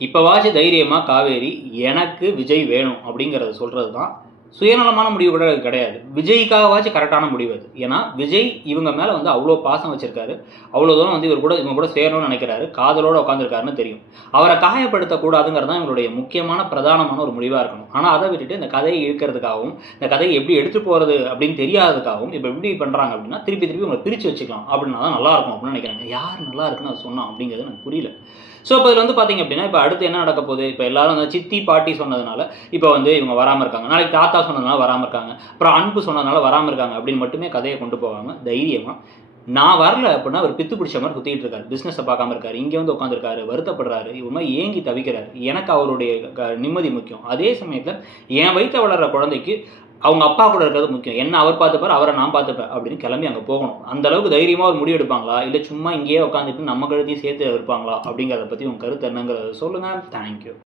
இப்போவாச்சும் தைரியமா காவேரி எனக்கு விஜய் வேணும் அப்படிங்கிறத சொல்கிறது தான் சுயநலமான முடிவு கூட அது கிடையாது. விஜய்க்காகவாச்சும் கரெக்டான முடிவு அது. ஏன்னா விஜய் இவங்க மேலே வந்து அவ்வளோ பாசம் வச்சிருக்காரு. அவ்வளோ தூரம் வந்து இவங்க கூட சேரணும்னு நினைக்கிறாரு. காதலோடு உட்காந்துருக்காருன்னு தெரியும். அவரை காயப்படுத்தக்கூடாதுங்கிறது தான் இவங்களுடைய முக்கியமான பிரதானமான ஒரு முடிவாக இருக்கணும். ஆனால் அதை விட்டுட்டு இந்த கதையை இழுக்கிறதுக்காகவும் இந்த கதையை எப்படி எடுத்து போகிறது அப்படின்னு தெரியாததுக்காகவும் இப்போ எப்படி பண்ணுறாங்க அப்படின்னா திருப்பி உங்களை பிரித்து வச்சுக்கலாம் அப்படின்னா தான் நல்லாயிருக்கும் அப்படின்னு நினைக்கிறாங்க. யார் நல்லா இருக்குன்னு அது சொன்னோம் அப்படிங்கிறது எனக்கு புரியல. ஸோ இப்போ இதில் வந்து பார்த்தீங்க அப்படின்னா இப்போ அடுத்து என்ன நடக்க போகுது, இப்போ எல்லாரும் வந்து சித்தி பாட்டி சொன்னதுனால இப்போ வந்து இவங்க வராமல் இருக்காங்க, நாளைக்கு தாத்தா சொன்னதுனால வராமல் இருக்காங்க, அப்புறம் அன்பு சொன்னதுனால வராமல் இருக்காங்க அப்படின்னு மட்டுமே கதையை கொண்டு போகாமல் தைரியமாக நான் வரல அப்படின்னா அவர் பித்து பிடிச்ச மாதிரி சுற்றிட்டு இருக்காரு, பிஸ்னஸை பார்க்காம இருக்காரு, இங்கே வந்து உட்காந்துருக்காரு, வருத்தப்படுறாரு, இவங்க ஏங்கி தவிக்கிறாரு. எனக்கு அவருடைய நிம்மதி முக்கியம். அதே சமயத்தில் என் வயிற்று வளர்கிற குழந்தைக்கு அவங்க அப்பா கூட இருக்கிறது முக்கியம். என்ன அவர் பார்த்துப்பார், அவரை நான் பார்த்துப்பேன் அப்படின்னு கிளம்பி அங்கே போகணும். அந்த அளவுக்கு தைரியமாக ஒரு முடிவு எடுப்பாங்களா, இல்லை சும்மா இங்கேயே உட்காந்துட்டு நம்ம கழுத்தையும் சேர்த்து இருப்பாங்களா அப்படிங்கிறத பற்றி உங்கள் கருத்து என்னங்கிறத சொல்லுங்கள். தேங்க்யூ.